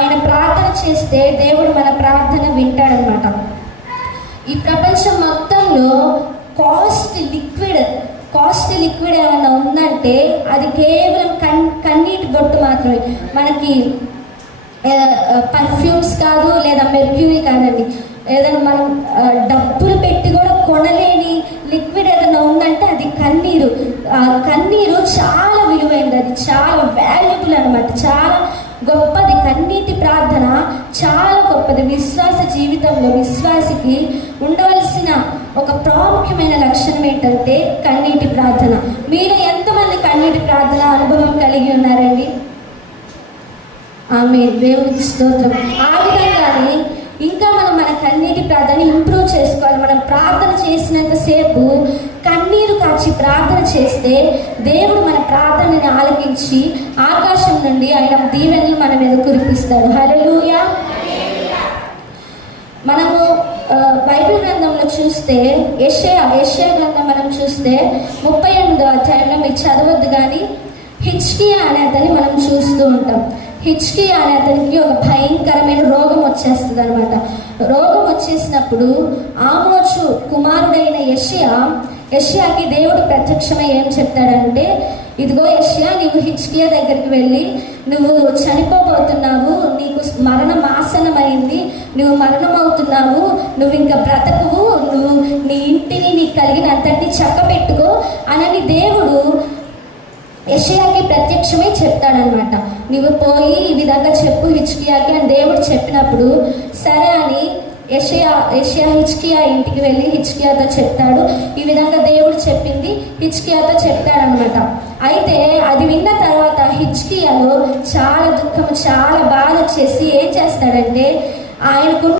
ఆయన ప్రార్థన చేస్తే దేవుడు మన ప్రార్థన వింటాడనమాట. ఈ ప్రపంచం మొత్తంలో కాస్ట్ లిక్విడ్ ఏమైనా ఉందంటే అది కేవలం కన్నీటి బొట్టు మాత్రమే. మనకి పర్ఫ్యూమ్స్ కాదు, లేదా మెర్క్యూరీ కాదండి. ఏదైనా మనం డబ్బులు పెట్టి కూడా కొనలేని లిక్విడ్ ఏదైనా ఉందంటే అది కన్నీరు. కన్నీరు చాలా విలువైనది, అది చాలా వాల్యుబుల్ అనమాట, చాలా గొప్పది. కన్నీటి ప్రార్థన చాలా గొప్పది. విశ్వాస జీవితంలో విశ్వాసికి ఉండవలసిన ఒక ప్రాముఖ్యమైన లక్షణం ఏంటంటే కన్నీటి ప్రార్థన. మీరు ఎంతమంది కన్నీటి ప్రార్థన అనుభవం కలిగి ఉన్నారండి? ఆమేన్, దేవునికి స్తోత్రం. ఆ విధంగానే ఇంకా మనం మన కన్నీటి ప్రార్థన ఇంప్రూవ్ చేసుకోవాలి. మనం ప్రార్థన చేసినంతసేపు కన్నీరు కాచి ప్రార్థన చేస్తే దేవుడు మన ప్రార్థనని ఆలకించి ఆకాశం నుండి ఆయన దీవెనలు మన మీద కురిపిస్తాడు. హల్లెలూయా. మనము బైబిల్ గ్రంథంలో చూస్తే యెషయా గ్రంథం మనం చూస్తే 38వ అధ్యాయంలో మీరు చదవద్దు కానీ హిజ్కియా అనే అతన్ని మనం చూస్తూ ఉంటాం. హిజ్కియా అనే అతనికి ఒక భయంకరమైన రోగం వచ్చేస్తుంది అనమాట. రోగం వచ్చేసినప్పుడు ఆమోజు కుమారుడైన యెషయాకి దేవుడు ప్రత్యక్షమై ఏం చెప్తాడంటే, ఇదిగో యెషయా, నీవు హిజ్కియా దగ్గరికి వెళ్ళి నువ్వు చనిపోబోతున్నావు, నీకు మరణం ఆసనమైంది, నువ్వు మరణం అవుతున్నావు, నువ్వు ఇంకా బ్రతకవు, నువ్వు నీ ఇంటిని నీకు కలిగినంతటి చక్కబెట్టుకో అని దేవుడు యెషయాకి ప్రత్యక్షమై చెప్తాడనమాట. నువ్వు పోయి ఈ విధంగా చెప్పు హిజ్కియాకి అని దేవుడు చెప్పినప్పుడు సరే అని యెషయా హిజ్కియా ఇంటికి వెళ్ళి హిజ్కియాతో చెప్తాడు. ఈ విధంగా దేవుడు చెప్పింది హిజ్కియాతో చెప్తాడనమాట. అయితే అది విన్న తర్వాత హిజ్కియాలో చాలా దుఃఖం, చాలా బాధ వచ్చేసి ఏం చేస్తాడంటే ఆయనకు